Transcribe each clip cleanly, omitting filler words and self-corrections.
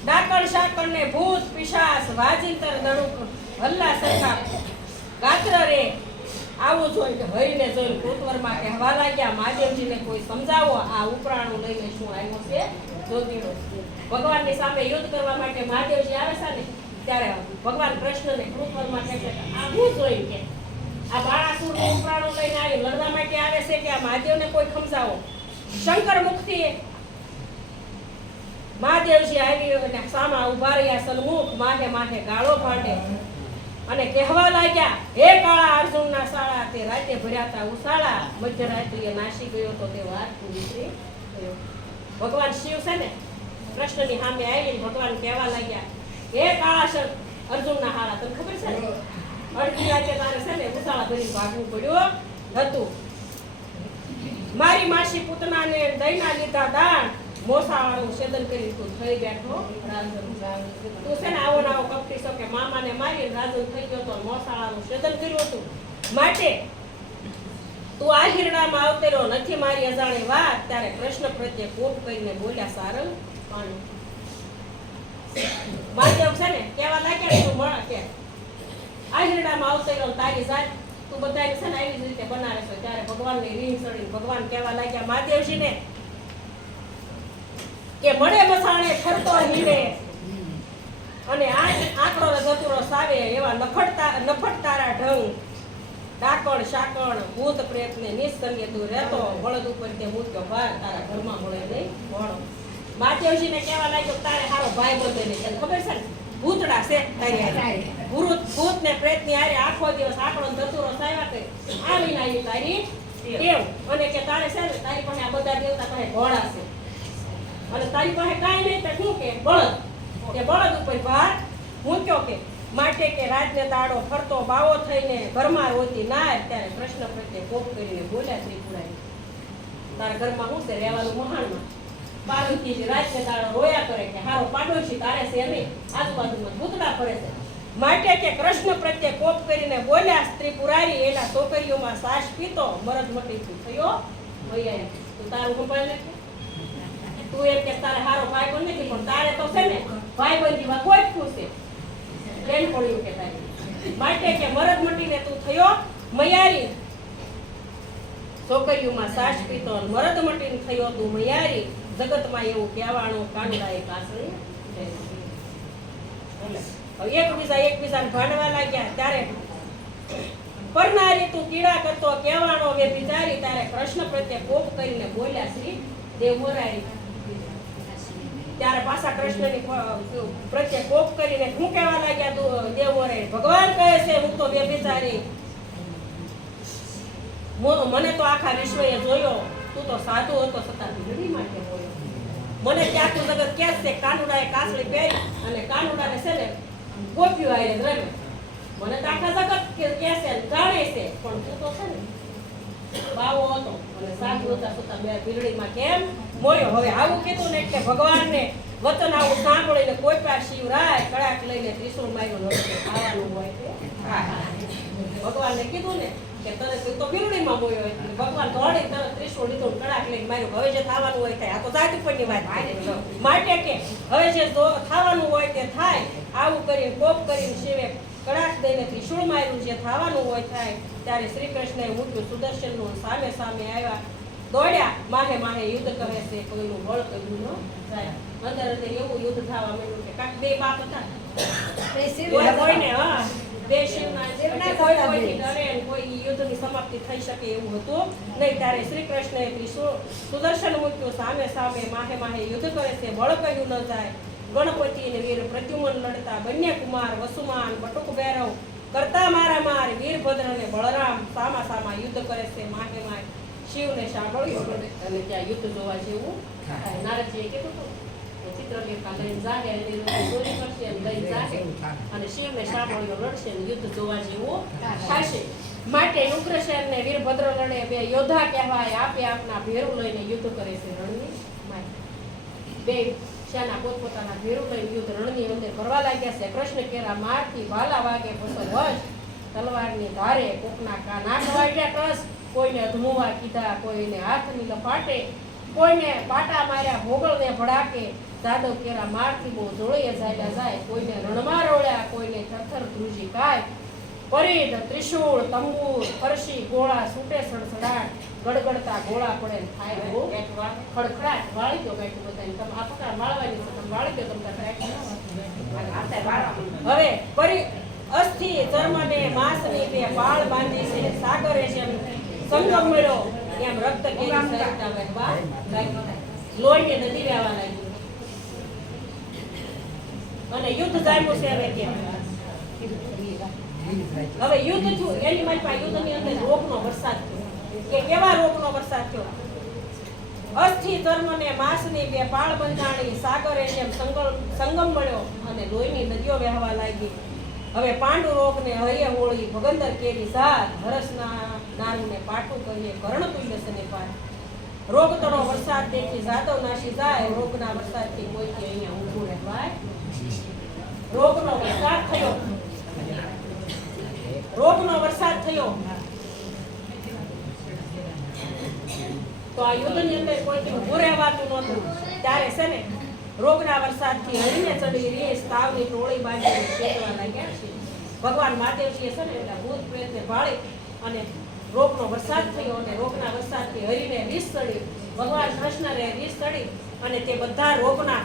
ડાકણ શાકણ ને ભૂત પિશાચ વાજિંતર દડુક હલ્લા સરખા ગાત્ર રે આવું જોઈને હરીને જોઈને કૃતવરમાં કહેવા લાગ્યા મહાદેવજીને કોઈ સમજાવો આ ઉપરાણું લઈને શું આવ્યો છે જોગીડો ભગવાનની સામે યુદ્ધ કરવા માટે મહાદેવજી આવે છે ને ત્યારે ભગવાન કૃષ્ણને કૃતવરમાં કહે છે આ હું જોઈ કે આ બાળાસુર ઉપરાણું લઈને આવી લડવા માટે આવે છે કે આ મહાદેવને કોઈ સમજાવો શંકર મુખથી મહાદેવજી આવી અને સામા ઉભા રહ્યા સન્મુખ માહે માહે ગાળો ભાંડે અને કહેવા લાગ્યા હે કાળા અર્જુનના શાળા તે રાતે ભર્યાતા ઉસાળા મધ્યરાત્રિએ નાસી ગયો તો તે વાત વિસરી ગયો ભગવાન શિવ છે ને કૃષ્ણની સામે આવી ભગવાન કહેવા લાગ્યા હે કાળા અર્જુનના હાળા તને ખબર છે ને અડધી રાતે તારે છે ને ઉસાળા ભરી ભાગવું પડ્યું હતું મારી માસી પૂતનાને દઈના લીધા દાન મોસાવાળું છેદન કરી તું થઈ બેઠો રાજન તું છે ને આવો નાવો કપટી છો કે મામાને મારી રાજન થઈ ગયો તો મોસાવાળું છેદન કર્યું હતું માટે તું આ હિરડામાં આવતેરો નથી મારી અજાણી વાત ત્યારે કૃષ્ણ પ્રત્યે કોપ કરીને બોલ્યા સારંગ પાણી મહાદેવ છે ને કેવા લાગ્યા તું મળે કે આ હિરડામાં આવતેરો તારી જાત તું બધાને છે ને આવી જ રીતે બનાવે છે ત્યારે ભગવાનની રીંગ ચડી ભગવાન કેવા લાગ્યા મહાદેવજીને કે મળે મસાણે ફરતો હીરે અને આંકડો ગતુરો સાવે એવા નફટતારા ઢંગ ડાકણ શાકણ ભૂત પ્રેતને નિષ્કર્ય તું રહેતો બળદ ઉપર તે મૂક્યો ભાર તારા ઘરમાં મળે નહીં ભણો મહાદેવજીને કહેવા લાગ્યો તારે હારો ભાઈ બંધ ને ખબર છે ને ભૂતડા છે તારી ભૂત ને પ્રેત ની હારે આખો દિવસ આંકડો ગતુરો સાવ્યા કે આવી ના આવી તારી ટેવ અને કે તારે છે ને તારી પાસે આ બધા દેવતા પાસે ઘોડા છે અને તારી પાસે કાંઈ નહીં તો શું કે બળદ તે બળદ ઉપર ભાર મૂક્યો કે માટે કે રાજને દાડો ફરતો બાવો થઈને ઘરમાં હોતી ના ત્યારે કૃષ્ણ પ્રત્યે કોપ કરીને બોલ્યા ત્રિપુરારી તારા ઘરમાં શું છે રહેવાનું મહાણમાં પાર્વતીજી રાજને દાડો રોયા કરે કે હારો પાડોશી તારે છે નહીં આજુબાજુમાં ભૂતડા ફરે છે માટે કે કૃષ્ણ પ્રત્યે કોપ કરીને બોલ્યા ત્રિપુરારી એના છોકરીઓમાં સાસ પીતો મરદ મટી થયો ભૈયા તું તારું સંભાળ નથી તું એમ કે તારે હારો ભાઈ બંધ નથી પણ તારે તો છે ને ભાઈ બંધીમાં કોઈ જ પૂછે પ્રેમ પડ્યું કે તારી માટે કે મરદ મટીને તું થયો મયારી છોકરીઓમાં સાસ પીતો મરદ મટીને થયો તું મયારી જગતમાં એવું કહેવાનું કાંડાએ કાસળી એકબીજાને ભાંડવા લાગ્યા ત્યારે પરનારી તું કીડા કરતો કહેવાનો વે બિચારી ત્યારે કૃષ્ણ પ્રત્યે કોપ કરીને બોલ્યા શ્રી દેવમોરારી ત્યારે પાછા કૃષ્ણની પ્રત્યે કોપ કરીને શું કહેવા લાગ્યા તું દેવમોરારી ભગવાન કહે છે હું તો વ્યભિચારી મને તો આખા વિશ્વએ જોયો તું તો સાધુ હતો છતાં ભીડી માટે બોલ્યો મને ત્યાં તું જગત કે છે કાનુડાએ કાસળી પહેરી અને કાનુડાને છે ને ગોપ્યું આયે રમે મને તો આખા જગત કે છે જાણે છે પણ તું તો છે ને બાવો હતો અને સાધુ હતા છતાં બે ભીડડીમાં કેમ મોયો હવે આવું કીધું ને કે ભગવાનને વચન આવું સાંભળીને કોઈ પાસે શિવરાય કડાક લઈને ત્રિશુળ માર્યો નથી ખાવાનું હોય કે ભગવાનને કીધું ને કે તરત તો ભીડડીમાં મોયો એટલે ભગવાન દોડી તરત ત્રિશુળ લીધો કડાક લઈને માર્યો હવે જે થવાનું હોય થાય આ તો જાત ઉપરની વાત માટે કે હવે જે થવાનું હોય તે થાય આવું કરીને કોપ કરીને શિવે કડાક દઈને ત્રિશુળ માર્યું જે થવાનું હોય થાય ત્યારે શ્રી કૃષ્ણએ મૂક્યું સુદર્શનનું સામે સામે આવ્યા દોડ્યા માહે માહે યુદ્ધ કરે છે કોઈનું બળ કર્યું ન જાય અંદર અંદર એવું યુદ્ધ થવા માંડ્યું કે કાક બે બાપ હતા કોઈને હા બે શિવના કોઈ ડરે કોઈ યુદ્ધની સમાપ્તિ થઈ શકે એવું હતું નહીં ત્યારે શ્રી કૃષ્ણએ સુદર્શન મૂક્યું સામે સામે માહે માહે યુદ્ધ કરે છે બળ કર્યું ન જાય ગણપતિ અને વીર પ્રદ્યુમન લડતા બંને કુમાર વસુમાન બટુક ભૈરવ કરતા મારા માર વીરભદ્ર અને બળરામ સામા સામા યુદ્ધ કરે છે માહે માહે શિવને સાંભળ્યું અને ત્યાં યુદ્ધ જોવા જેવું નારદજીએ કીધું હતું ચિત્રલેખા લઈને જાગે અને ચોરી કરશે અને લઈ જાગે અને શિવને સાંભળ્યો લડશે અને યુદ્ધ જોવા જેવું થશે માટે ઉગ્રસેન ને વીરભદ્ર લડે બે યોદ્ધા કહેવાય આપે આપના ભેરું લઈને યુદ્ધ કરે છે રણની બે સેના પોતપોતાના ભેરું લઈને યુદ્ધ રણની અંદર કરવા લાગ્યા છે કૃષ્ણ કેરા મારથી ભાલા વાગે પસર વશ તલવારની ધારે કોકના નાક વાગ્યા ટસ કોઈને અધમુવા કીધા કોઈને હાથની લપાટે કોઈને પાટા માર્યા ભોગળને ભડાકે, જાદવ કેરા મારથી બહુ જોળીએ ચાલ્યા જાય, કોઈને રણમાં રોળ્યા, કોઈને થરથર ધ્રુજી કાય, પરિધ ત્રિશૂળ તંબૂર ફરસી ગોળા છૂટે સડસડાટ, ગડગડતા ગોળા પડે ને થાય બહુ ખડખડાટ. વાળી દો બેઠું બધાને, તમે આ પકડા વાળવાની છે, તમે વાળી દો. તમને હવે પરી અસ્થિ ચર્મને માંસની બે પાળ બાંધી છે, સાગરે છે સંગમ મળ્યો એમ રક્ત કેરી સરિતા વહેવા લાગી, લોહીની નદી વહેવા લાગી. અને યુદ્ધ જામ્યું છે હવે કેમ? હવે યુદ્ધ થયું એની મારી પાસે યુદ્ધની અંદર રોગનો વરસાદ થયો. કે કેવા રોગનો વરસાદ થયો? અસ્થિ ધર્મને માંસની બે પાળ બંધાણી, સાગરે જેમ સંગમ મળ્યો અને લોહીની નદીઓ વહેવા લાગી. હવે પાંડુ રોગને હૈયે હોળી, ભગંદર કેરી સાત, હરસના નારુને પાટું કહીએ, કર્ણ તુલ્ય સને પાર. રોગ તળો વરસાદ દેખી જાદવ નાશી જાય, રોગના વરસાદથી કોઈથી અહીંયા ઊભું રહેવાય. રોગનો વરસાદ થયો, રોગનો વરસાદ થયો. તો આ યુદ્ધની અંદર કોઈથી ઊભું રહેવાતું નહોતું. ત્યારે છે ને રોગના વરસાદથી હરીને ચડી રેસ તાવની ટોળી બાંધીને ચેતવા લાગ્યા છે. ભગવાન મહાદેવજીએ છે ને એટલે ભૂત પ્રેતને ભાળી અને રોગનો વરસાદ થયો અને રોગના વરસાદથી હરીને રીસ ચડી. ભગવાન કૃષ્ણને રીસ ચડી અને તે બધા રોગના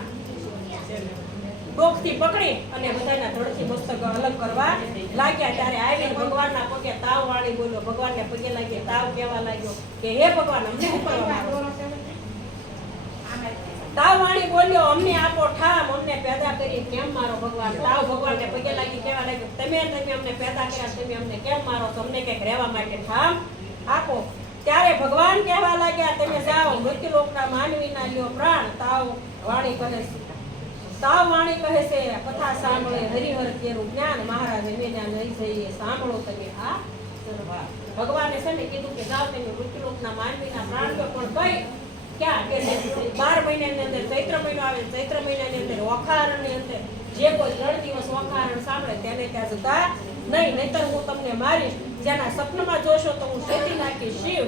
ડોકથી પકડી અને બધાના ધડથી મસ્તક અલગ કરવા લાગ્યા. ત્યારે આવીને ભગવાનના પગે તાવ વાળી બોલ્યો, ભગવાનને પગે લાગી તાવ કહેવા લાગ્યો કે હે ભગવાન અમને શું કરવા માંગો? તાવ વાળી બોલ્યો અમને આપો ઠામ, અમને પેદા કરી કેમ મારો ભગવાન? તાવ ભગવાનને પગે લાગી કહેવા લાગ્યો તમે અમને પેદા કર્યા, તમે અમને કેમ મારો? તમને કંઈક રહેવા માટે ઠામ આપો. ત્યારે ભગવાન કહેવા લાગ્યા તમે જાઓ મૃત્યુલોકના માનવીના લ્યો પ્રાણ. તાવ વાણી કહે છે, તાવ વાણી કહે છે કથા સાંભળે હરિહર કેરું જ્ઞાન, મહારાજ એમેના નહીં જઈએ સાંભળો તમે આ. ભગવાને છે ને કીધું કે જાઓ તમે મૃત્યુલોકના માનવીના પ્રાણ લો, પણ કઈ ક્યાં કે 12 મહિનાની અંદર ચૈત્ર મહિનો આવે, ચૈત્ર મહિનાની અંદર ઓખારણની અંદર જે કોઈ 3 દિવસ ઓખારણ સાંભળે તેને ત્યાં જતા નહીં, નહીતર હું તમને મારીશ. જેના સપનામાં જોશો તો હું શેતી નાખીશ શિવ.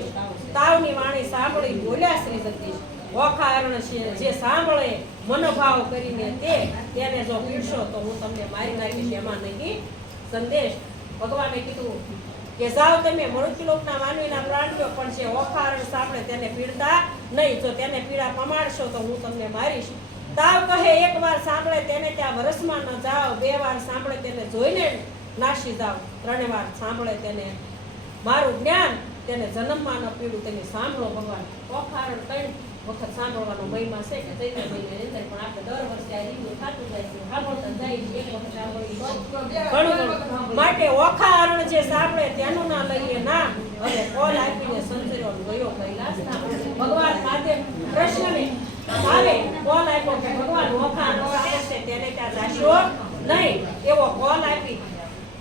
તાવની વાણી સાંભળી બોલ્યા શ્રી જગદીશ, ઓખારણ જે સાંભળે મનોભાવ કરીને તેને જો પીડશો તો હું તમને મારી નાખીશ, એમાં નહીં સંદેશ. ભગવાને કીધું કે જાઓ તમે મૃત્યુલોકના માનવીના પ્રાણ લો, પણ જે ઓખારણ સાંભળે તેને પીડતા નહીં. જો તેને પીડા પમાડશો તો હું તમને મારીશ. તાવ કહે એક વાર સાંભળે તેને ત્યાં વરસમાં ન જાઓ, 2 વાર સાંભળે તેને જોઈને નાસી જાઓ, 3 વાર સાંભળે તેને મારું જ્ઞાન, તેને જન્મમાં ન પીડું તેને સાંભળો. ભગવાન ઓખારણ 3 વખત સાંભળવાનો મહિમા છે કે ચૈત્ર મહિનાની અંદર, પણ આપણે દર વર્ષે આ રીત થતું જાય છે, સાંભળતા જાય છે. એક વખત સાંભળી ઘણું માટે ઓખારણ જે સાંભળે તેનું ના લઈએ નામ. હવે કોલ આપીને સંતરો ગયો કૈલાસ નામ. ભગવાન મહાદેવ કૃષ્ણને આવે કોલ આપ્યો કે ભગવાન ઓખારણ સાંભળશે તેને ત્યાં જાશો નહીં, એવો કોલ આપી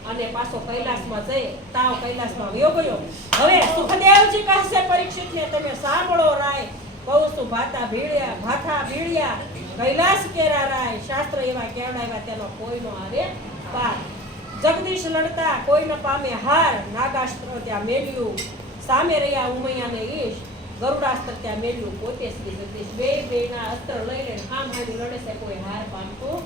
અને પાછો કૈલાસમાં જઈ તાવ કૈલાસમાં વયો ગયો. હવે સુખદેવજી કહેશે પરીક્ષિતને તમે સાંભળો રાય, કહું છું ભાથા ભીળ્યા કૈલાસ કેરા રાય, શાસ્ત્ર એવા કેવડાવ્યા તેનો કોઈનો આવે પાર. જગદીશ લડતા કોઈ ન પામે હાર, નાગાસ્ત્ર ત્યાં મેલ્યું સામે રહ્યા ઉમૈયાને ઈશ, ગરુડાસ્ત્ર ત્યાં મેલ્યું પોતે શ્રી જગદીશ. બેના અસ્ત્ર લઈને આમ હાડી લડે છે, કોઈ હાર પામતું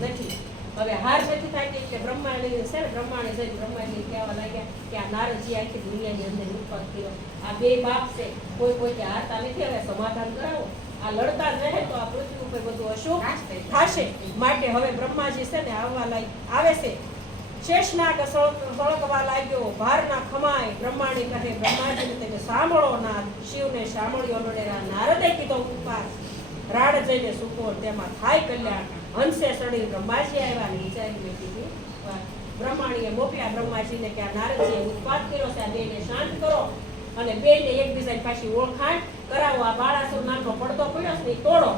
નથી. હવે હાર નથી થાય કે બ્રહ્માણી છે ને, બ્રહ્માણી જઈને બ્રહ્માજી કહેવા લાગ્યા કે આ નારદજી આખી દુનિયાની અંદર ઉત્પન્ન કર્યો, આ 2 બાપ છે, કોઈ હારતા નથી, હવે સમાધાન કરાવો. આ લડતા જ રહે તો આ પૃથ્વી ઉપર બધું અશુભ થશે. માટે હવે બ્રહ્માજી છે ને આવે છે. શેષનાગ સળગવા લાગ્યો, ભારના ખમાય. બ્રહ્માણી કહે બ્રહ્માજીને તમે સાંભળો નાદ, શિવને સાંભળ્યો નડેરા. નારદે કીધો ઉપકાર, રાડ જઈને સુકો તેમાં થાય કલ્યાણ. હંસે સડી બ્રહ્માજી આવ્યા ને વિચારી કીધું. બ્રહ્માણીએ મોકલ્યા બ્રહ્માજીને કે આ નારદજીએ ઉત્પાત કર્યો છે, આ 2ને શાંત કરો અને 2ને એકબીજાની પાછી ઓળખાણ કરાવો. આ બાળાસુર નામનો પડદો પડ્યો છે તોડો.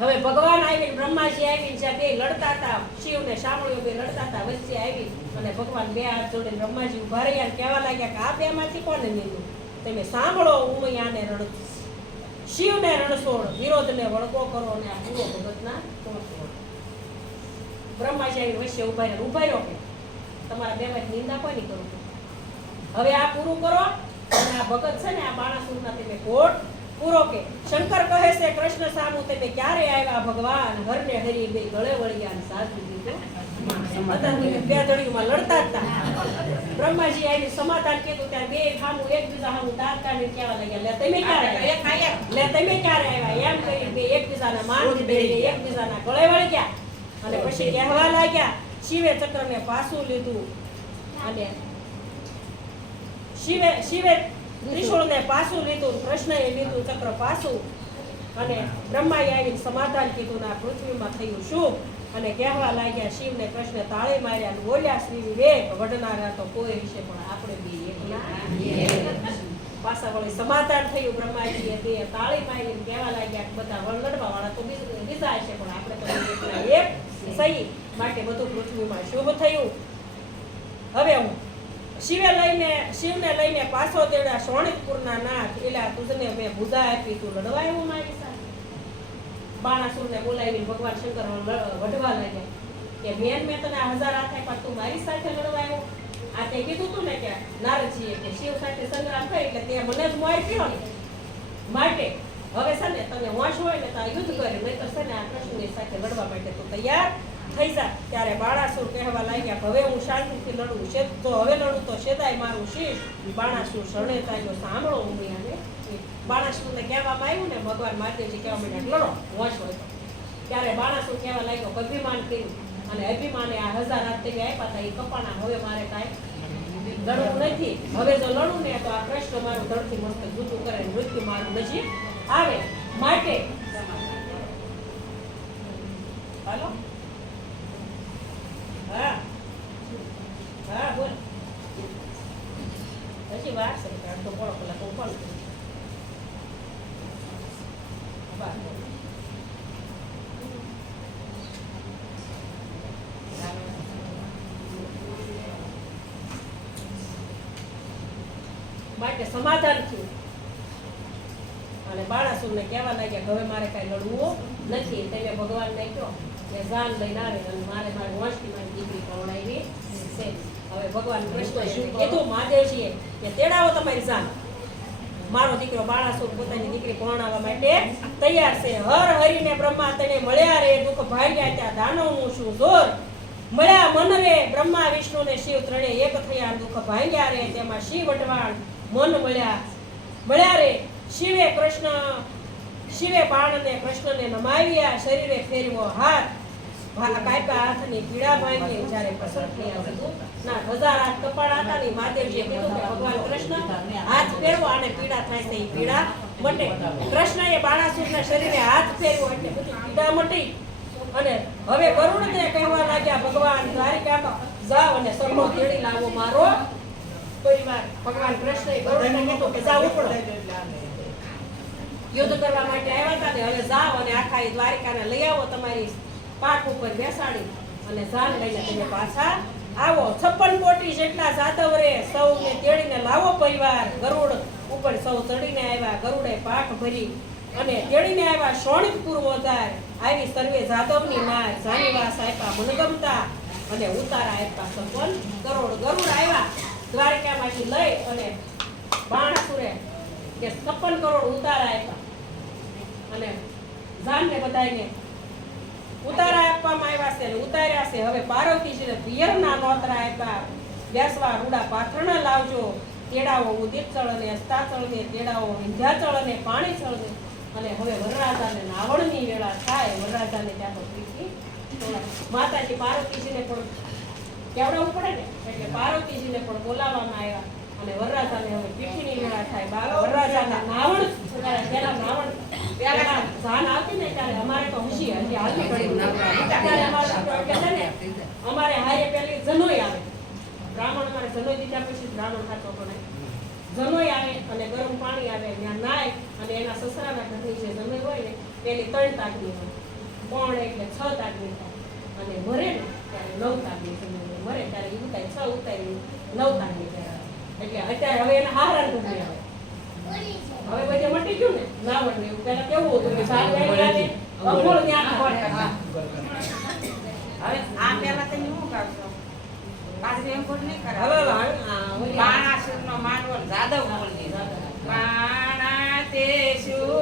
હવે ભગવાન આવીને બ્રહ્માજી આવીને જ્યાં 2 લડતા હતા, શિવને સાંભળ્યો 2 લડતા હતા, વચ્ચે આવી અને ભગવાન 2 હાથ જોડીને બ્રહ્માજી ઉભા રહ્યા કહેવા લાગ્યા કે આ 2માંથી કોને નીંદું? તમે સાંભળો ઉમૈયાને રણ શિવને રણછોડ, વિરોધને વળગો કરો અને આ પૂરો ભગતના તોડફોડ. બ્રહ્માજી આવી વચ્ચે ઉભા રહ્યો કે તમારા 2માંથી નિંદા કોની કરું? હવે આ પૂરું કરો અને આ ભગત છે ને આ બાણાસુરના તમે કોટ પૂરો કે શંકર કહે છે કૃષ્ણ સામુ તમે ક્યારે આવ્યા ભગવાન હરને હરી બે ગળે વળ્યા ને સાચું દીધું બે ધડીમાં લડતા હતા બ્રહ્માજી આવીને સમાધાન કીધું ત્યાં બે સામુ એકબીજા સામુ દાંત કાઢીને કહેવા લાગ્યા લે તમે ક્યારે આવ્યા એમ કરી બે એકબીજાના માન દીધી એકબીજાના ગળે વળી ગયા અને પછી કહેવા લાગ્યા શિવે ચક્રને પાછું લીધું અને શિવે ત્રિશૂળને પાછું લીધું કૃષ્ણએ લીધું ચક્ર પાછું અને બ્રહ્માએ આવીને સમાધાન કીધું ના પૃથ્વીમાં થયું શું અને કહેવા લાગ્યા શિવને કૃષ્ણ તાળી માર્યા અને બોલ્યા શ્રી વિવેક વડનારા તો કોઈ વિશે પણ આપણે બી એકલા પાછા વળી સમાધાન થયું બ્રહ્માજીએ તે તાળી મારીને કહેવા લાગ્યા બધા વળગડવા વાળા તો બીજા છે પણ આપણે તો એકલા એક સહી માટે બધું પૃથ્વીમાં શુભ થયું હવે હું શિવને લઈને પાછો તેડા શોણિતપુરના નાથ એલા તુજને મેં બુધા આપી તું લડવા આવ્યો મારી સાથે બાણાસુરને બોલાવી ભગવાન શંકર વઢવા લાગ્યા કે મેં તને 1000 હાથ આપ્યા તું મારી સાથે લડવા આવ્યો આ તે કીધું તું ને કે નારદજીએ કે શિવ સાથે સંગ્રામ કરી એટલે તે મને જ મોય થયો ને માટે હવે છે ને તને હોશ હોય ને તો યુદ્ધ કરે નહીં તો છે ને આ કૃષ્ણની સાથે લડવા માટે તું તૈયાર થઈ જા ત્યારે બાણાસુર કહેવા લાગ્યા હવે હું શાંતિથી લડું છે તો હવે લડું તો શેદાય મારું શીશ બાણાસુર શરણે થાય સાંભળો ઉમિયાને બાણાસુરને કહેવામાં આવ્યું ને ભગવાન મહાદેવજી કહેવા માંડ્યા લડો હોશ હોય તો ત્યારે બાણાસુર કહેવા લાગ્યો અભિમાન કર્યું અને અભિમાને આ 1000 હાથ તે આપ્યા હતા એ કપાણા હવે મારે કાંઈ લડવું નથી હવે જો લડું ને તો આ કૃષ્ણ મારું ધડથી મસ્ત જૂઠું કરે મૃત્યુ મારું નજીક આવે માટે હાલો હા હા બોલ હજી વાર છે તો પોળો કલાક હું કોણ માટે સમાધાન થયું અને બાણાસુરને કહેવા લાગ્યા હવે મારે કાંઈ લડવું નથી તેને ભગવાનને કહ્યો કે જાન લઈને આવે અને મારે મારી વંશની મારી દીકરી પરણાવી છે હવે ભગવાન કૃષ્ણએ કીધું મહાદેવજીએ કે તેડાવો તમારી જાન મારો દીકરો બાણાસુર પોતાની દીકરી પરણાવવા માટે તૈયાર છે હર હરીને બ્રહ્મા તને મળ્યા રે દુઃખ ભાગ્યા ત્યાં દાનવનું શું જોર મળ્યા મન રે બ્રહ્મા વિષ્ણુ ને શિવ ત્રણે એક થયા દુઃખ ભાગ્યા રે તેમાં શિવ વટવાણ મન મળ્યા રે શિવે બાણને કૃષ્ણને નમાવ્યા શરીરે ફેરવો હાથ કાપ્યા હાથની પીડા ભાંગી જ્યારે પ્રસન્ન થયા હતું ના 1000 હાથ કપાળા હતા ને મહાદેવજીએ કીધું કે ભગવાન કૃષ્ણ હાથ ફેરવો અને પીડા થાય છે એ પીડા મટે કૃષ્ણએ બાણાસુરના શરીરે હાથ ફેરવો એટલે બધી પીડા મટી અને હવે ગરુડને કહેવા લાગ્યા ભગવાન દ્વારિકામાં જાઓ અને સર્વો તેડી લાવો મારો પરિવાર ભગવાન કૃષ્ણએ ગરુડને કીધું કે જાઓ ઉપડો યુદ્ધ કરવા માટે આવ્યા હતા ને હવે જાઓ અને આખા દ્વારિકાને લઈ આવો તમારી પાક ઉપર બેસાડી અને જાન લઈને તમે પાછા આવો 56 કોટી જેટલા જાદવ રે સૌને તેડીને લાવો પરિવાર ગરુડ ઉપર સૌ ચડીને આવ્યા ગરુડે પાક ભરી અને તેડીને આવ્યા શોણિતપુર ઓજાર આવી સર્વે જાદવની નાર જાનીવાસ આપ્યા મનગમતા અને ઉતારા આપ્યા 56 કરોડ ગરુડ આવ્યા દ્વારિકામાંથી લઈ અને બાણાસુરે કે 56 કરોડ ઉતારા આપ્યા અને જાનને બધાને ઉતારા આપવામાં આવ્યા છે ઉતાર્યા છે હવે પાર્વતીજીને પિયરના નોતરા આપ્યા બેસવા રૂડા પાથરણા લાવજો તેડાવો ઉદિતચળ અને અસ્તાચળ ને તેડાવો વિંધ્યાચળ અને પાણીચળ ને અને હવે વરરાજાને નાવણની વેળા થાય વરરાજાને ત્યાં તો પ્રીતિ માતાજી પાર્વતીજીને પણ કેવડાવવું પડે ને એટલે પાર્વતીજીને પણ બોલાવવામાં આવ્યા અને વરરાજાને હવે પીઠીની વેળા થાય વરરાજાના નાવણ પેલા નાવણ પેલા જાન આવતી ને ત્યારે અમારે તો હજી હાલવી પડી અમારે હારે પેલી જનોઈ આવે બ્રાહ્મણ અમારે જનોઈ દીધા પછી બ્રાહ્મણ ખાતો પણ જનોઈ આવે અને ગરમ પાણી આવે ત્યાં નાય અને એના સસરાના ઘરની જે જનોઈ હોય ને પેલી 3 તાકની હોય કોણ એટલે 6 તાકની થાય અને મરે ને ત્યારે 9 તાકની જનોઈ મરે ત્યારે એ ઉતારી 6 ઉતારી 9 તાકની એટલે અત્યારે હવે એના હારા ઘરની આવે હવે બધે મટી ગયું ને નાવડ ને એવું પેલા કેવું હતું કે સાલ લઈને આવે અમોળ ત્યાં પડે હવે આ પેલા તમે શું કરશો પાછળ એમ કોણ નહીં કરે હવે બાણાસુરનો માંડવો જાદવ બોલની બાણા તે શું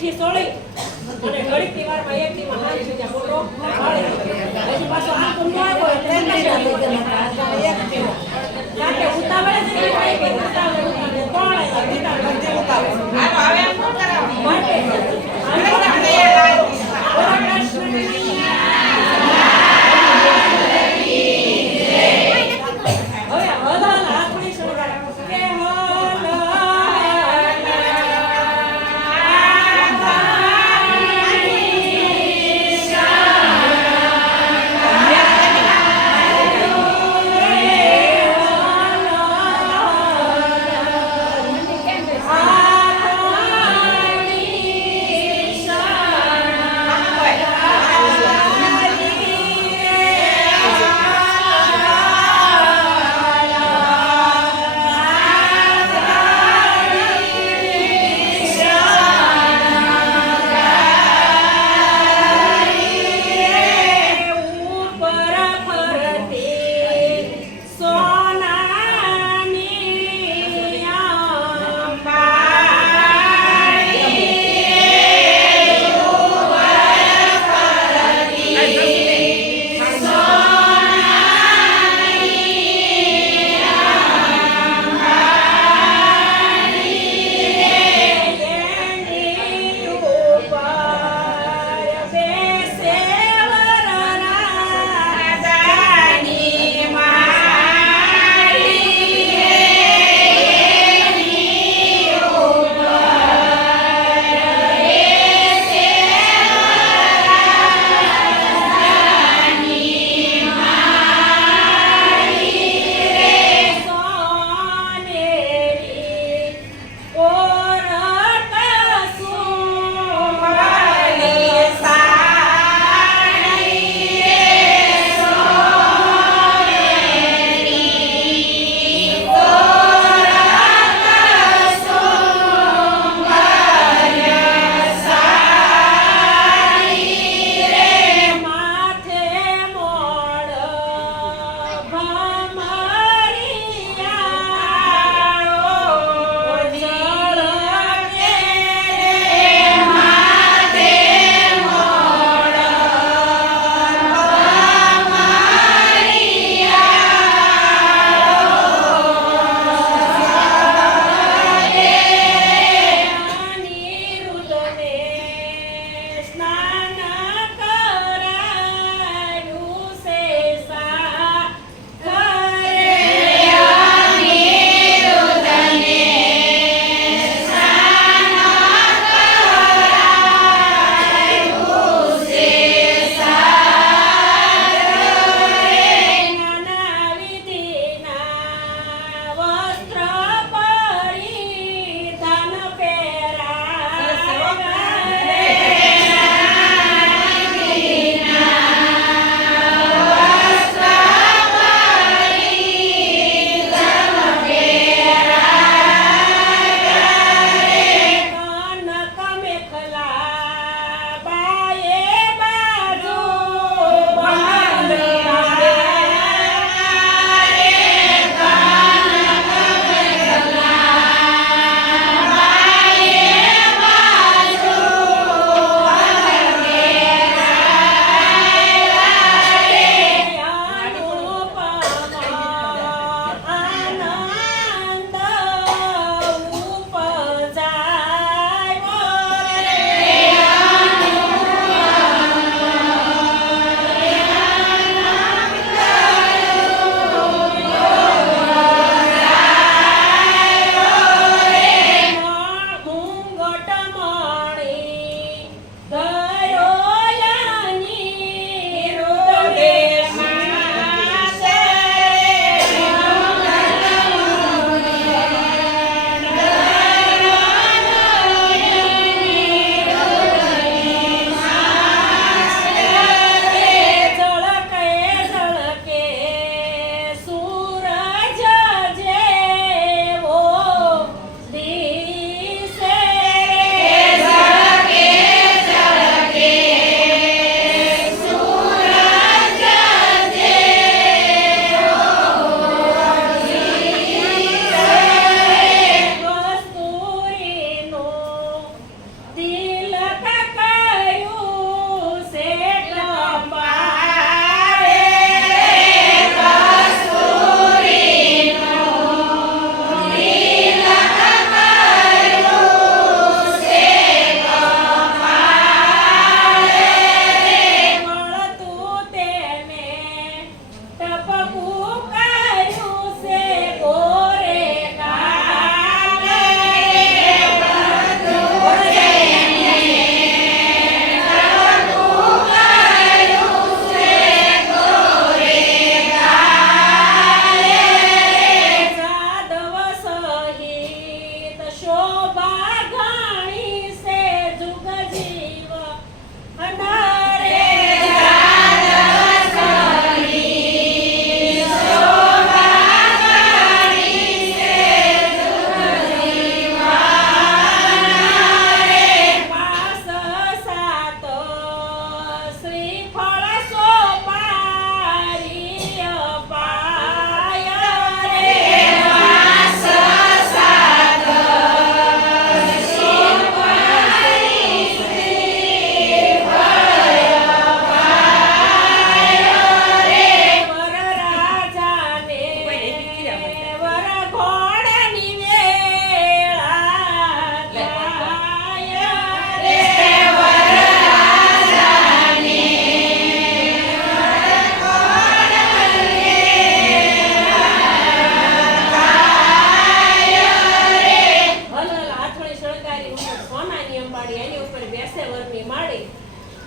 પીઠી સોળી અને ઘડીકની વારમાં એક દીમાં હારી થઈ જાય મોટો ભાળે. પછી પાછો આખું ન આવ્યો એટલે એમ જ આવી ગયો. કારણ કે ઉતાવળે જ એવી થઈ ગઈ. ઉતાવળે કોણ આવ્યા? ઉતાવળે. હાલો હવે એમ શું કરાવવાનું? માટે હવે હલાલ આપણી શણગાર કે હલાલ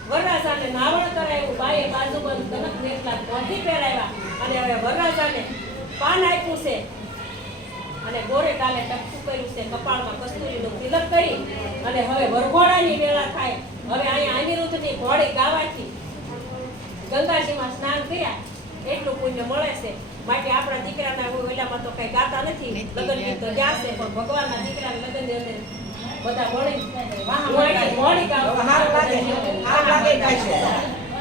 વરરાજાને નાવણ કરાવ્યું, બાએ બાજુબંધ કનક નેસલા પોથી પહેરાવ્યા અને હવે વરરાજાને પાન આપ્યું છે અને ગોરે કાલે ટપકું કર્યું છે, કપાળમાં કસ્તુરીનું તિલક કરી અને હવે વરઘોડાની વેળા થાય. હવે અહીંયા અનિરુદ્ધની ઘોડી ગાવાથી ગંગાજીમાં સ્નાન કર્યા એટલું પુણ્ય મળે છે. માટે આપણા દીકરાના ઓલામાં તો કઈ ગાતા નથી, લગ્ન ગીત તો ગાશે, પણ ભગવાનના દીકરાના લગ્નની અંદર બધા મળી ઘોડી ગાવા હાર લાગે થાય છે.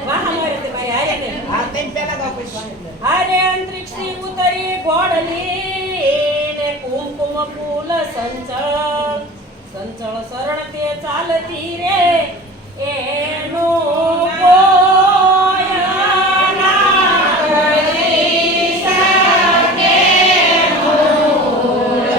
વાહ મારે તે મારી હારે ને હા તેમ પહેલા ગાવ પછી હારે અંતરિક્ષની ઉતરી ઘોડલી ને કુમકુમ ફૂલ સંચળ સંચળ શરણ તે ચાલતી રે એનો કોઈ ના કરી શકે મૂળ.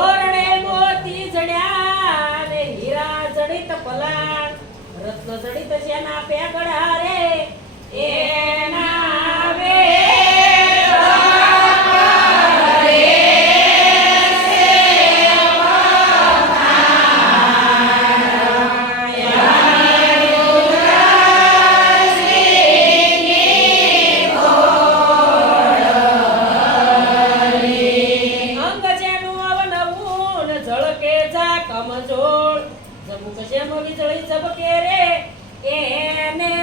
ઓરણે મોતી જડ્યા ને હીરા જડિત પલાણ, રત્ન જડિત જેના પેગડા રે એના અંગ જેનું અવનવું ને ઝળકે જા કમજોળ, જબુક જેમ વીજળી ઝબકે રે એને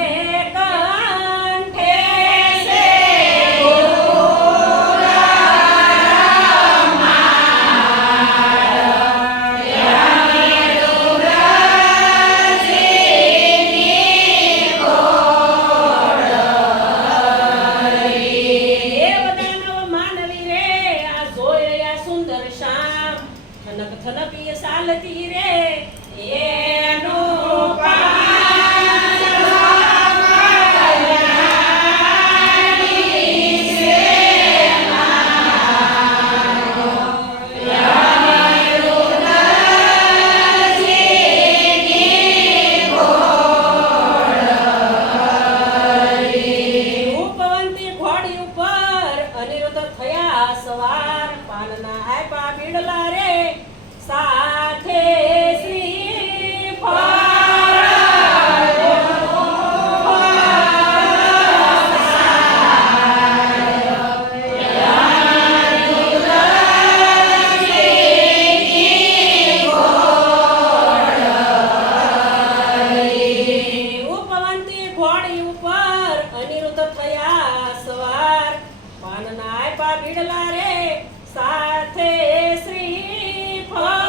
કંઠે છે દેવદાનવ માનવી રે આ જોયા સુંદર શામ, થનક થનકી સાલતી રે એનું રૂપવંતી ઘોડી ઉપર અનિરુદ્ધ થયા સવાર, પાનના આપ્યા બીડલા રે સાથે શ્રીફળ. રૂપવંતી ઘોડી ઉપર અનિરુદ્ધ થયા સવાર, પાનના આપ્યા બીડલા રે સાથે શ્રીફળ.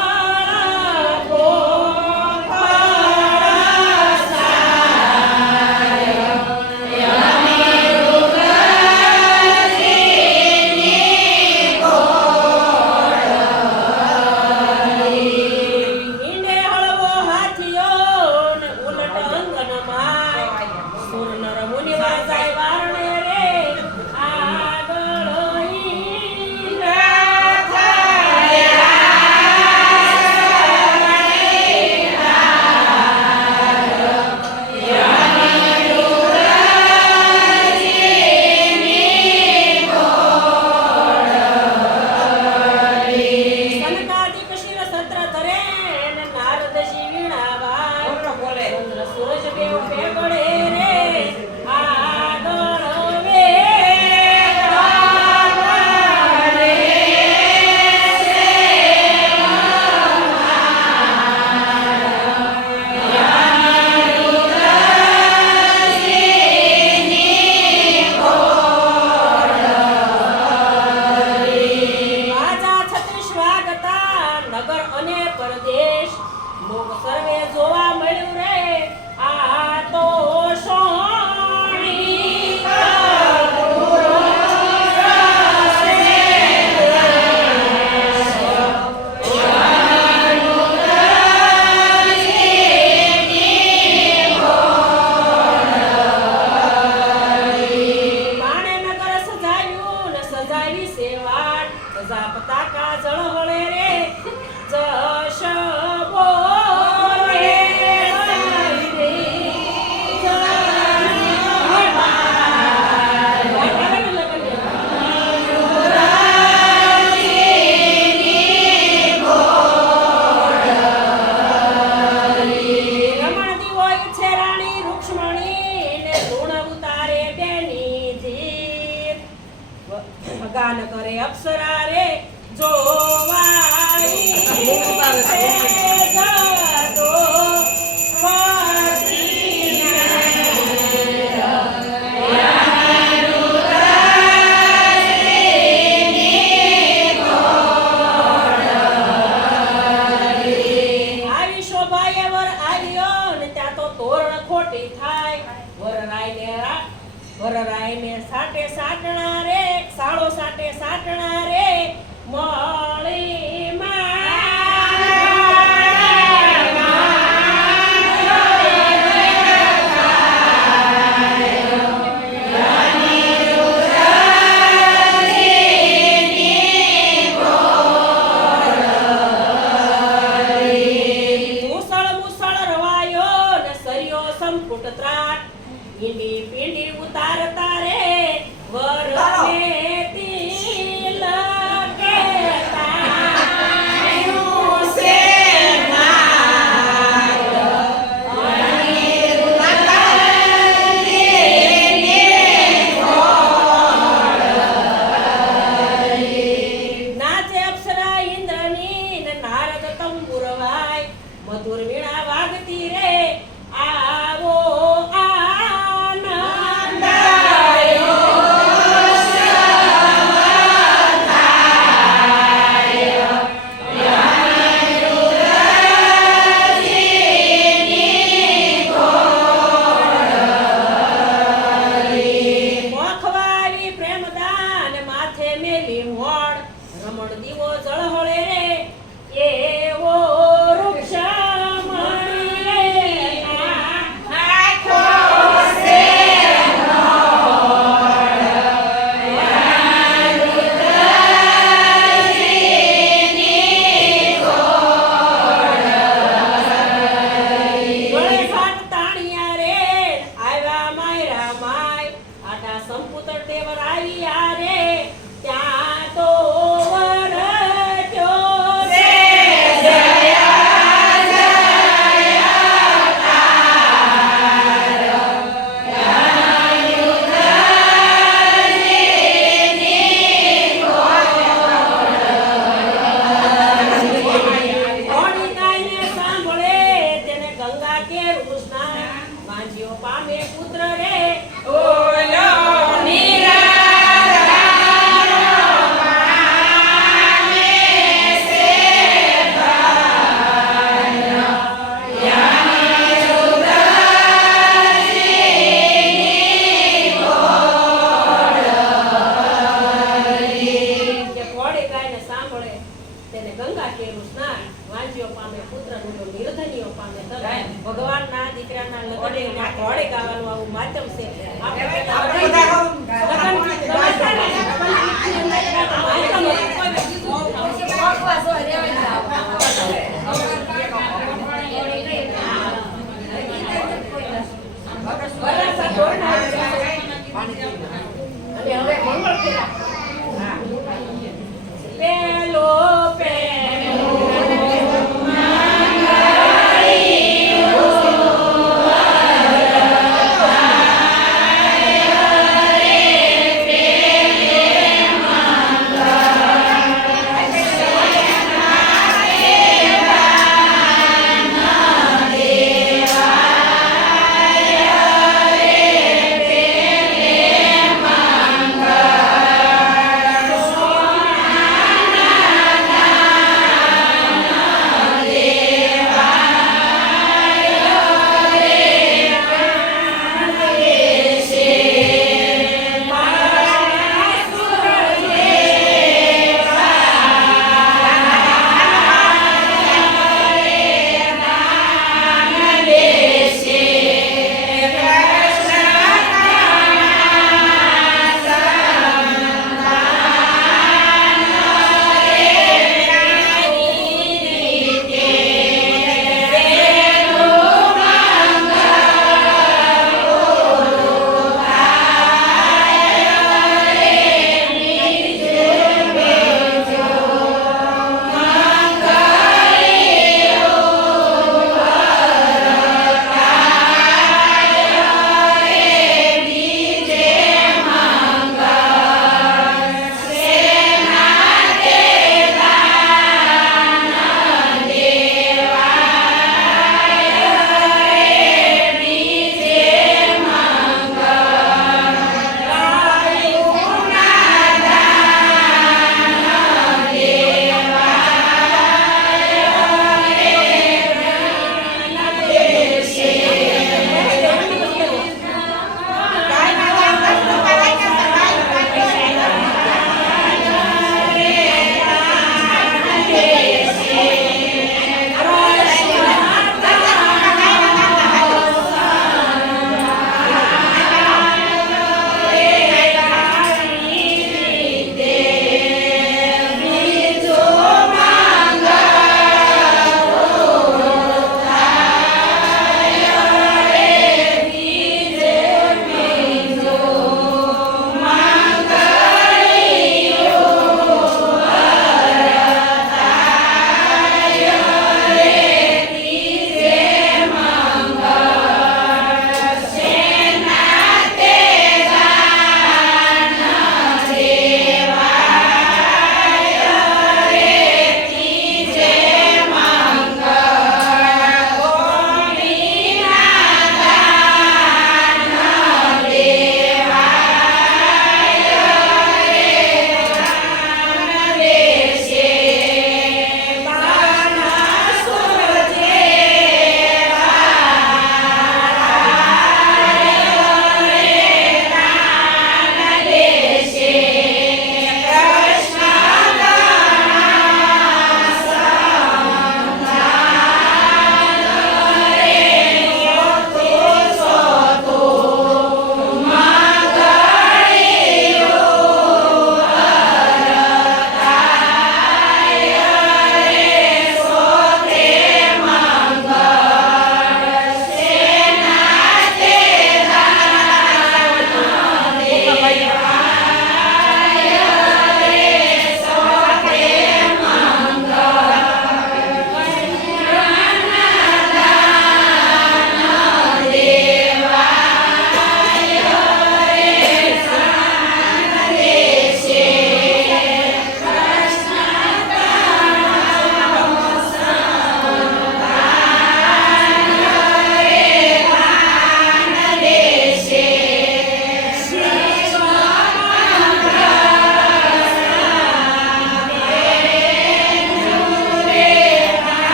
ઈંડે હળવો હાથીયો ને ઉલટ અંગન માય, સુર નર મુનિ વાજાય વારણે રે આગળ ઈ લક્ષ્મણીને ઋણ ઉતારે બેની જીત ગાન કરે અપ્સરા રે જોવાઈ છે ગતો આવી શોભાએ વર આવ્યો ને ત્યાં તો તોરણ ખોટી થાય વરરાયને સાટે સાટણા રે સાળો સાટે સાટણા રે મળી સંપુટ ત્રાટ ઈંડી પીંડી ઉતારતા રે વરને તિલકે તાયું છે નાચે અપ્સરા ઇન્દ્રની ને નારદ તંબુર વાય મધુર વીણા વાગતી રે આવો રમણ દીવો જળહળે રે એવો વૃક્ષ સંપુત્ર દેવર આવ્યા રે ત્યાં તો પામે પુત્ર રે ઓલો તેને ગંગા કેરું સ્નાન વાંજીઓ પામે પુત્ર નું નિર્ધનીઓ પામે ભગવાનના દીકરાના લગ્નમાં ઘોડે ગાવાનું આવું માધ્યમ છે અને હવે મંગળ ફેરા પેલો પેલો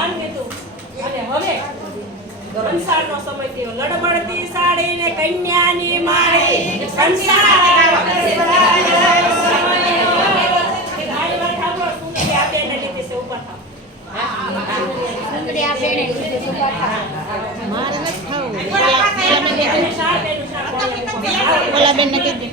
દાન દીધું અને હવે સંસારનો સમય થયો. લડબડતી સાડીને કન્યાની માળી સંસાર મારી વાત સાંભળો. સુંદરી આ બેને લીધી છે, ઊભા થાવ. અને શાળ બેનું શાળ બોલાવો. ઓલા બેન ને કીધું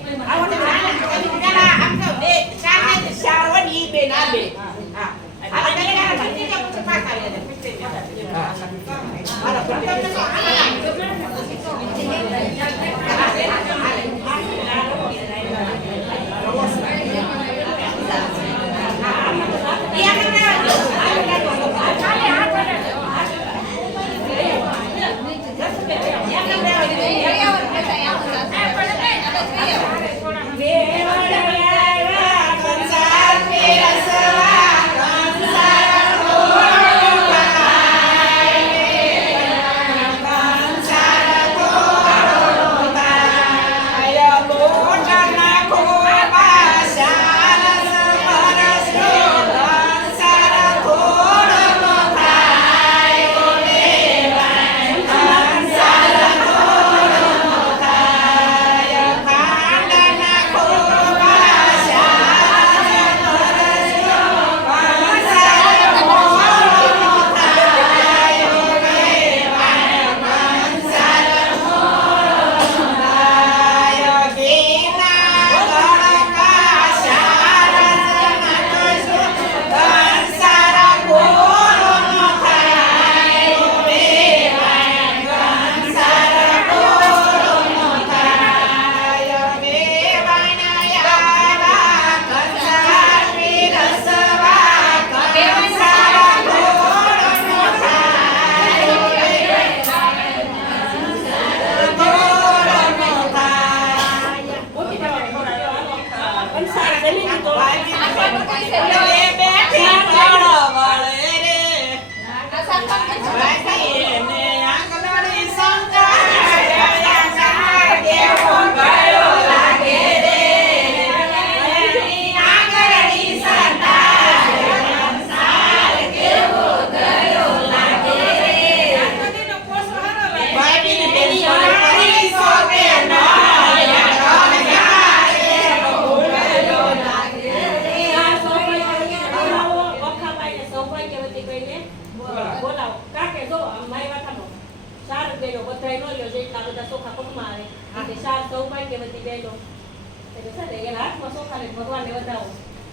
ભગવાનને વધાવો.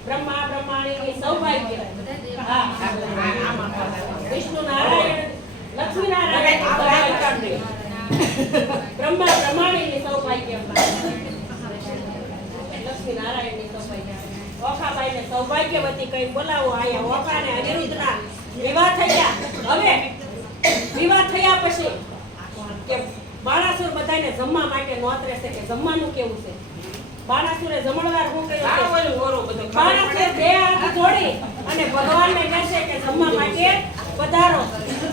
બ્રહ્મા બ્રહ્માણી સૌભાગ્ય. હા. વિષ્ણુ નારાયણ લક્ષ્મી નારાયણ બ્રહ્મા બ્રહ્માણીની સૌભાગ્ય. લક્ષ્મી નારાયણની સૌભાગ્ય. ઓખાબાઈને સૌભાગ્યવતી કઈ બોલાવો. આયા ઓખા ને અનિરુદ્ધના વિવાહ થયા. હવે વિવાહ થયા પછી કે બાણાસુર બધાને જમવા માટે નોતરે છે કે જમવાનું કેવું છે. બાણાસુરે જમણવાર હું કર્યો બાણાસુર બે હાથ જોડી અને ભગવાનને કહેશે કે જમવા માટે પધારો.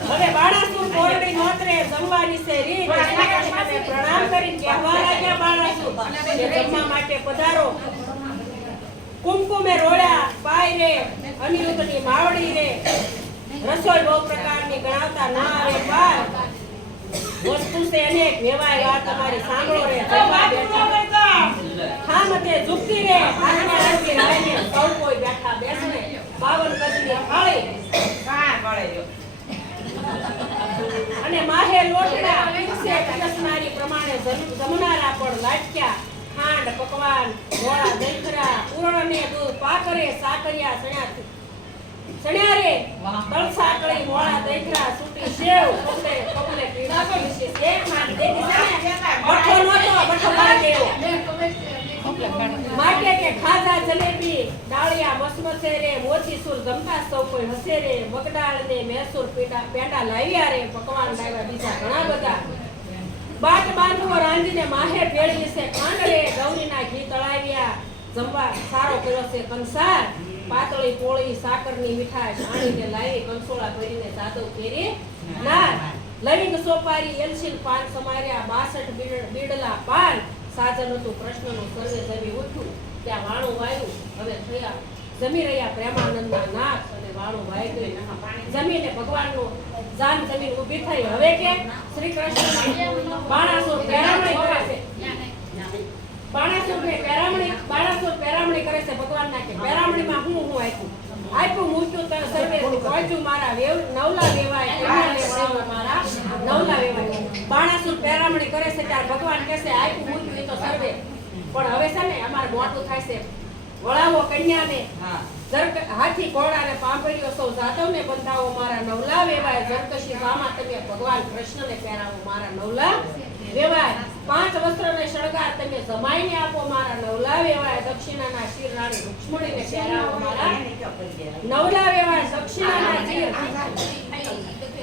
હવે બાણાસુર કોરડી નોતરે જમવાની છે રીત અને પ્રણામ કરી કહેવા લાગ્યા બાણાસુર કે જમવા માટે પધારો. કુમકુમે રોળ્યા પાય રે અનિરુદ્ધની માવડી રે રસોઈ બહુ પ્રકારની ગણાવતા ના રે પાર વસ્તુ છે અનેક વેવાય વાત તમારી સાંભળો રે થામતે ઝુકતી રે હાથમાં રાખી રાઈને સૌ કોઈ બેઠા બેસને 52 કદની થાળી અને માહે લોટડા પીરસે પીરસનારી પ્રમાણે જમનારા પણ લાટક્યા. ખાંડ પકવાન ગોળા દહીંખરા પૂરણ ને દૂધ પાકરે સાકરિયા સણ્યા રે તળ સાકળી મોળા દહીંખરા સૂટી સેવ પગલે પગલે પીરસી એક માં દેતી છે બઠો નતો બઠો બા દેવો માટે કે ખાધા જલેબી ડાળિયા મસમસે રે મોતીસુર ગમતા સૌ કોઈ હસે રે મગડાળ ને મેસુર પેંડા લાવ્યા રે પકવાન લાવ્યા બીજા ઘણા બધા. બાટ બાંધવો રાંધીને માહે ભેળવી છે કાંડરે ગૌરીના ઘી તળાવ્યા જમવા સારો કર્યો છે કંસાર. પાતળી પોળી સાકરની મીઠાઈ પાણીને લાવી કંસોળા ભરીને સાદો કેરી નાર લવિંગ સોપારી એલસીલ પાન સમાર્યા 62 બીડલા પાન સાજન હતું કૃષ્ણનું સર્વે જમી ઉઠ્યું ત્યાં વાણું વાયું હવે થયા જમી રહ્યા પ્રેમાનંદના નાથ અને વાળું વાઈ ગઈ જમીને ભગવાનનું જાન જમીન ઊભી થઈ હવે કે શ્રી કૃષ્ણ બાણાસુર પેરામણી કરે છે બાણાસુર પેરામણી કરે છે ભગવાનના કે પેરામણીમાં હું આપ્યું મૂક્યું તને સર્વે પહોંચ્યું મારા નવલા વેવાય કન્યા લેવડાવવા મારા નવલા વેવાય બાણાસુર પેરામણી કરે છે ત્યારે ભગવાન કહે છે આપ્યું મૂક્યું એ તો સર્વે પણ હવે છે ને અમારે મોટું થાય છે વળાવો કન્યાને હાથી ઘોડાને પાંપરીઓ સૌ જાદવને બંધાવો મારા નવલા વેવાય જરકશી ભામાં તમે ભગવાન કૃષ્ણને પહેરાવો મારા નવલા વેવાય 5 વસ્ત્રને શણગાર તમે જમાઈને આપો મારા નવલા વેવાય દક્ષિણાના શિર રાણી રૂક્ષ્મણીને પહેરાવો મારા નવલા વેવાય દક્ષિણાના શિર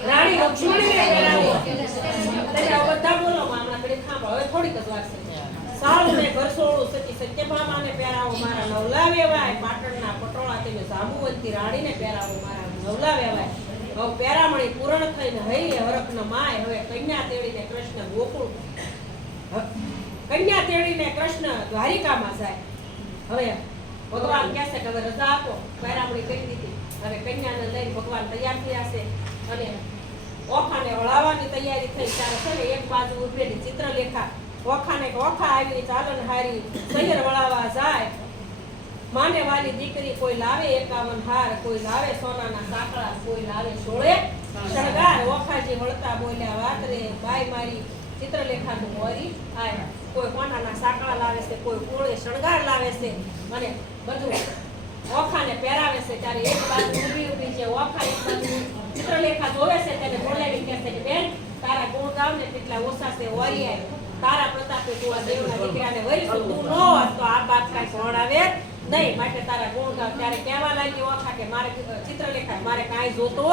રાણી રૂક્ષ્મણીને પહેરાવો તમે બધા બોલો મામલા ઘડી ખાંભો હવે થોડીક જ વાર છે સાળુને ઘરસોળું સતી સત્યભામાને પહેરાવો મારા નવલા વેવાય પાટણના પટોળા તમે જાંબુવંતી રાણીને પહેરાવો મારા નવલા વેવાય હવે પેરામણી પૂર્ણ થઈને હૈયે હરખનો માય હવે કન્યા તેડીને કૃષ્ણ ગોકુળ કન્યા તેડીને કૃષ્ણ દ્વારિકામાં જાય હવે ભગવાન કહે છે કે હવે રજા આપો પેરામણી કરી દીધી હવે કન્યાને લઈને ભગવાન તૈયાર થયા છે અને ઓખાને વળાવવાની તૈયારી થઈ ત્યારે છે ને એક બાજુ ઉભેલી ચિત્રલેખા ઓખાને ઓખા આવી ચાલન હારી સૈયર વળાવા જાય માને વાલી દીકરી કોઈ લાવે 51 હાર કોઈ લાવે સોનાના સાંકળા કોઈ લાવે સોળે શણગાર ઓખાજી વળતા બોલ્યા વાત રે બાઈ મારી ચિત્રલેખાનું મોરી આય કોઈ સોનાના સાંકળા લાવે છે કોઈ કોળે શણગાર લાવે છે અને બધું ઓખાને પહેરાવે છે ત્યારે એક બાજુ ઊભી છે ઓખા એક બાજુ ચિત્રલેખા જોવે છે તેને બોલાવી કહે છે કે બેન તારા ગુણ ગાવ ને કેટલા ઓછા છે ઓરી આય તારા પ્રતાપે તું આ દેવના દીકરાને વરીશું તું ન હોત તો આ બાપ કાંઈ ભણાવે નહીં માટે તારા ગુણ ગાવ ત્યારે કહેવા લાગી ઓખા કે મારે ચિત્રલેખા મારે કાંઈ જોતો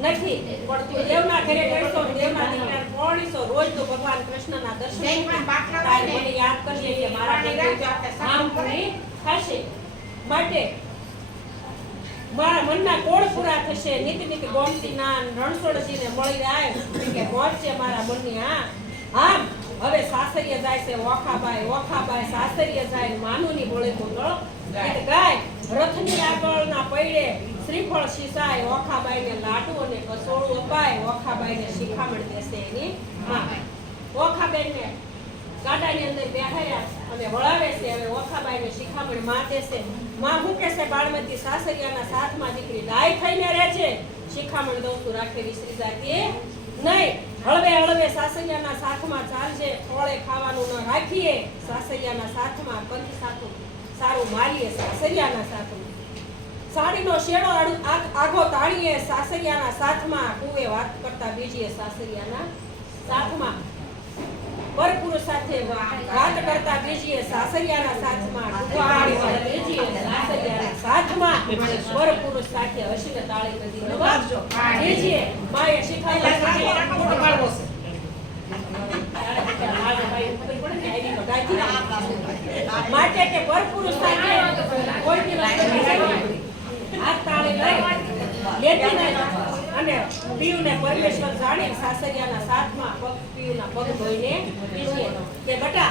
નથી પણ તું દેવના ઘરે જઈશો દેવના દીકરાને પરણીશો રોજ તો ભગવાન કૃષ્ણના દર્શન તારે મને યાદ કરજે કે મારા નામ પૂરી થશે માટે મારા મનના કોળ પૂરા થશે નીતિ ગોમતીના રણછોડજીને મળી જાય કે પહોંચશે મારા મનની આમ હવે સાસરીએ જાય છે ઓખાબાઈ સાસરીએ જાય માનુની બોલે તો ગીત ગાય રથની આગળના પૈડે શ્રીફળ શીશાય ઓખાબાઈને લાડુ અને કસોળું અપાય ઓખાબાઈને શિખામણ દેશે એની ઓખાબાઈને ગાડાની અંદર બેહાડ્યા અને વળાવે છે હવે ઓખાબાઈને શિખામણ માં દેશે માં હું કહેશે બાળમતી સાસરિયાના સાથમાં દીકરી ડાય થઈને રહે છે શિખામણ દઉં તું રાખે વિસરી જાતી નહીં હળવે સાસરિયાના સાથમાં ચાલજે થોડે ખાવાનું ન રાખીએ સાસરિયાના સાથમાં કંઠ સાથું સારું મારીએ સાસરિયાના સાથમાં સાડીનો શેડો આઘો તાણીએ સાસરિયાના સાથમાં કુવે વાત કરતા બીજીએ સાસરિયાના સાથમાં પરપુરુષ સાથે વાત કરતા બીજીએ સાસરિયાના સાથમાં બીજીએ સાસરિયાના સાથમાં પરપુરુષ સાથે હસીને તાળી બધી નવાજો બીજીએ માએ શીખવાડ્યું માટે કે પરપુરુષ સાથે કોઈ દિવસ હાથ તાળી લઈ લેતી નહીં અને પીયુને પરમેશ્વર જાણે સાસરિયાના સાથમાં પગ પીયુના પગ ધોઈને પીજીએ કે બેટા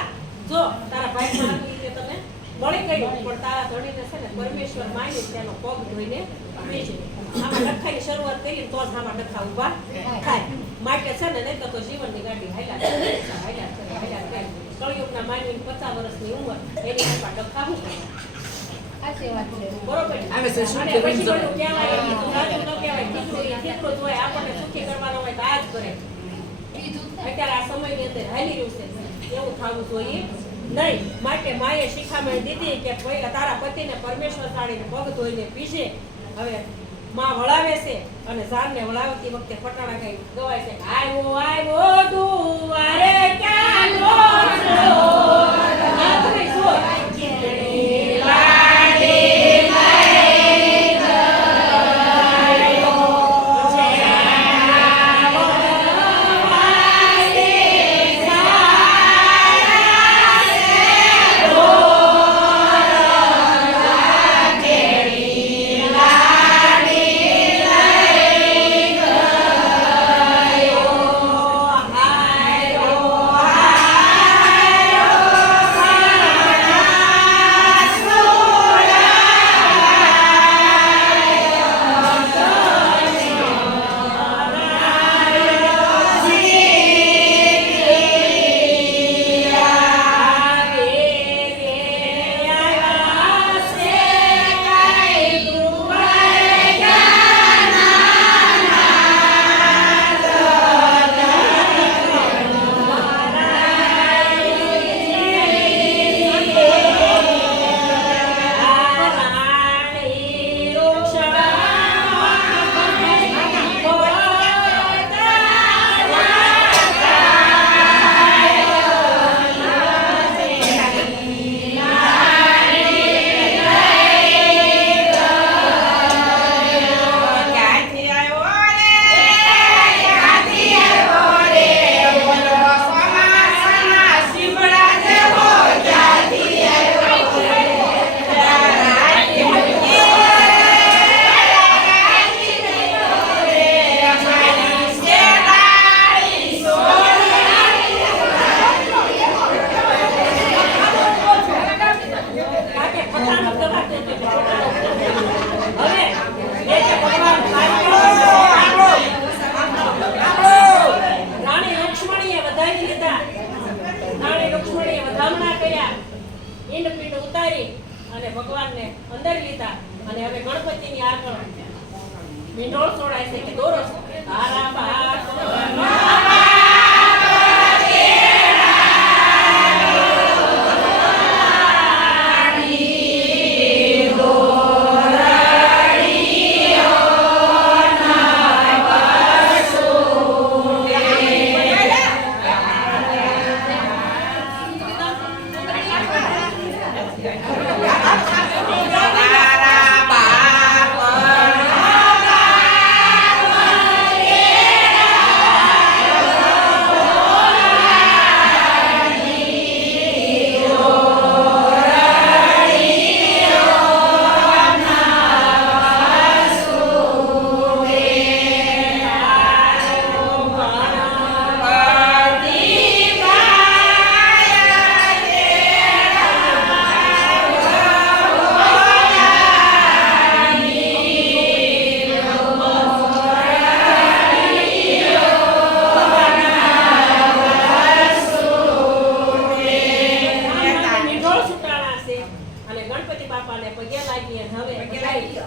જો તારા ભાઈમાં આવી રીતે તને મળી ગયું પણ તારા ધણીને છે ને પરમેશ્વર માની તેનો પગ ધોઈને પીજે આમાં લખાની શરૂઆત કરી તો જ આમાં લખા ઊભા થાય માટે છે ને નહીં તો જીવનની ગાડી હાલ્યા કળિયુગના માનવીની 50 વર્ષની ઉંમર એની ઉપર લખાવું બરોબર આવે છે શું કે પછી બધું કહેવાય તો રાજુ ન કહેવાય કેટલું જોઈએ આપણને સુખી કરવાનો હોય તો આ જ કરે અત્યારે આ સમયની અંદર હાલી રહ્યું છે એવું થવું જોઈએ નહીં માટે માએ શિખામણ દીધી કે ભાઈ તારા પતિને પરમેશ્વર સાડીને પગ ધોઈને પીશે હવે માં વળાવે છે અને જાનને વળાવતી વખતે ફટાણા ગાઈ ગવાય છે આવ્યો દુવારે ચાલો અને હવે ગણપતિની આગળ મીંડોળ છોડાય છે કે દોરો તારા બાપ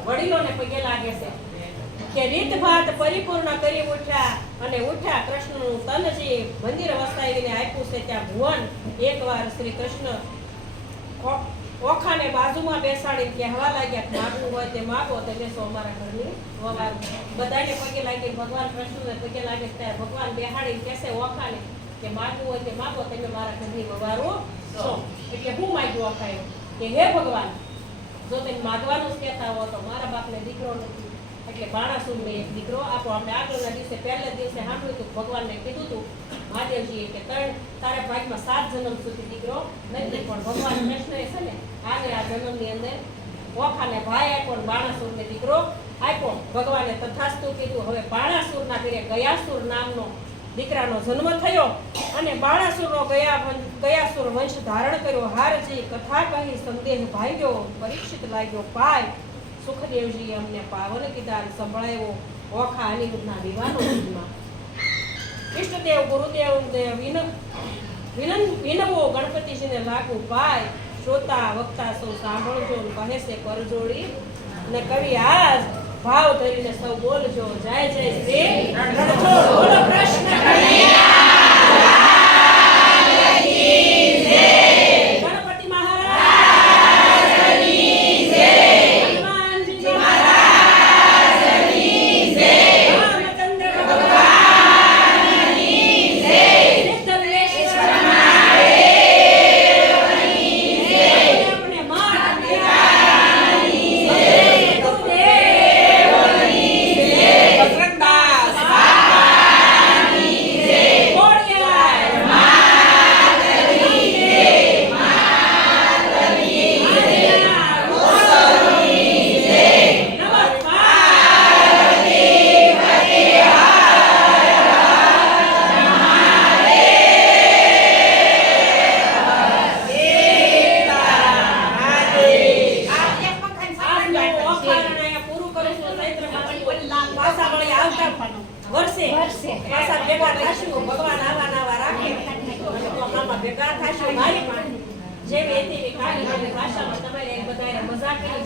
વડીલોને પગે લાગે છે કે રીતભાત પરિપૂર્ણ કરી ઉઠ્યા અને ઉઠ્યા કૃષ્ણનું તન જે મંદિર વસાવીને આપ્યું છે ત્યાં ભુવન એકવાર શ્રી કૃષ્ણ ઓખાને બાજુમાં બેસાડીને કહેવા લાગ્યા કે માગવું હોય તે માગો તમે સો અમારા ઘરની વવાર બધાને પગે લાગી ભગવાન કૃષ્ણને પગે લાગે ત્યારે ભગવાન બેહાડીને કહેશે ઓખાને કે માગવું હોય તે માગો તમે મારા ઘરની વવારો છો એટલે હું માગ્યું ઓખાએ કે હે ભગવાન જો તમે માગવાનું જ કહેતા હો તો મારા બાપને દીકરો નથી એટલે બાણાસુરને એક દીકરો આપો. આપણે આગળના દિવસે પહેલા દિવસે સાંભળ્યું હતું ભગવાનને કીધું હતું મહાદેવજીએ કે તારા ભાગમાં 7 જન્મ સુધી દીકરો નથી પણ ભગવાન કૃષ્ણએ છે ને આને આ જન્મની અંદર ઓખાને ભાઈ આપ્યો ને બાણાસુરને દીકરો આપ્યો. ભગવાને તથાસ્તુ કીધું. હવે બાણાસુરના ઘરે ગયાસુર નામનો દીકરાનો જન્મ થયો અને બાણાસુરનો ગયાસુર વંશ ધારણ કર્યો. હારજી કથા કહી સંદેહ ભાગ્યો પરીક્ષિત લાગ્યો પાય. સુખદેવજી અમને પાવન કીધા સંભળાયો ઓખા અનિરુદ્ધના વિવાનો વિધમાં. ઇષ્ટદેવ ગુરુદેવ વિનવો ગણપતિજીને લાગુ પાય. શ્રોતા વક્તા સૌ સાંભળજો કહે છે કરજોડી ને કવિ આજ ભાવ ધરીને સૌ બોલજો જય જય શ્રી રણછોડ બોલો કૃષ્ણ કનૈયા ગણપતિ મહારાજની જય હનુમાનજી મહારાજની જય રામચંદ્ર ભગવાનની જય સિદ્ધેશ્વર મહાદેવની જય આપણે માતા પિતાની જય ભગવાન આવા નવા રાખે ભેગા થશું મારી જેવી ભાષામાં તમારે બધાએ મજા કરી